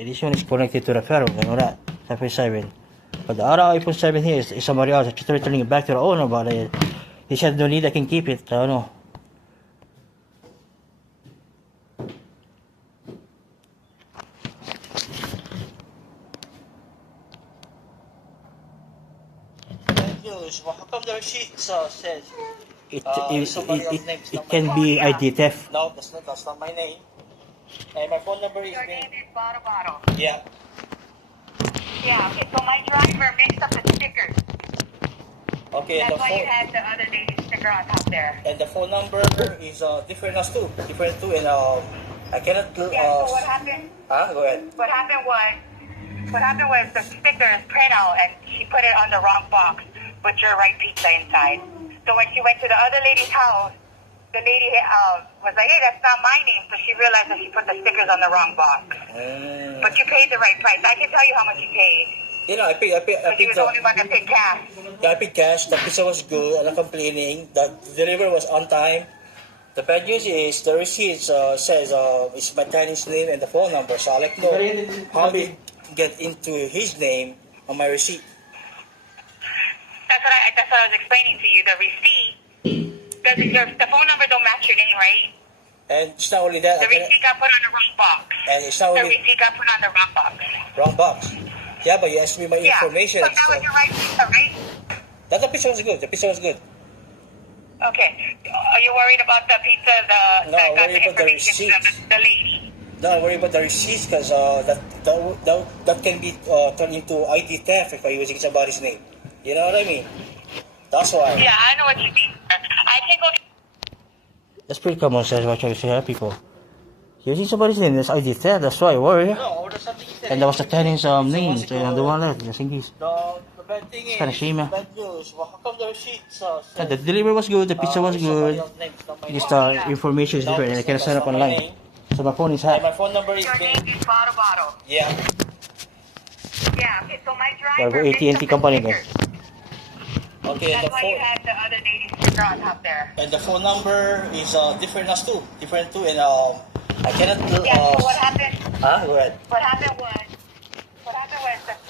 Okay, this one is connected to the ferro, you know that, iPhone 7. But the other iPhone 7 here is somebody else. I just returning it back to the owner, but he said no need, I can keep it. I don't know. Well, how come the receipt says somebody else's name? It can be ID theft. No, that's not my name. And my phone number is... Your name is Bottle. Yeah. Yeah, okay, so my driver mixed up the stickers. Okay, That's why you had the other lady's sticker on top there. and the phone number is different as too. Different too, and I cannot... Yeah, so what happened? Go ahead. What happened was the stickers print out and she put it on the wrong box with your right pizza inside. So when she went to the other lady's house, the lady was like, hey, that's not my name. So she realized that she put the stickers on the wrong box. But you paid the right price. I can tell you how much you paid. You know, I paid But she was the only one that paid cash. Yeah, I paid cash. The pizza was good. I'm not complaining. The delivery was on time. The bad news is the receipt says it's my tenant's name and the phone number. So I like to know how did it get into his name on my receipt. That's what I was explaining to you. The receipt, the phone number don't match your name, right? And it's not only that. The receipt got put on the wrong box. And it's not The only receipt got put on the wrong box. wrong box. Yeah, but you asked me my information. So that was your right pizza, right? That the pizza was good. The pizza was good. Okay. Are you worried about the pizza? No, That got worried the about the information to receipt. the lady. Don't worry about the receipts because that can be turned into ID theft if I'm using somebody's name. You know what I mean? That's why. Yeah, I know what you mean. I can go. That's pretty common sense what I say, people. Using somebody's name, that's ID theft. That's why I worry. And that was the tenant's name, so I don't want that, just in case. The bad thing is, Kind of shame, bad news. Well, how come the receipt says The delivery was good, the pizza was good. somebody else's name? It's not my Just name. information is different, and I cannot sign up online. So my phone is And hacked. my phone number is Your name is Bottle. Yeah. Yeah, okay, so my Well, driver go AT&T mixed up the company then. stickers. Okay, That's why you had the other lady's sticker on top there. and the phone number is different as too. Different too, and I cannot... Yeah, so what happened? Go ahead. What happened was the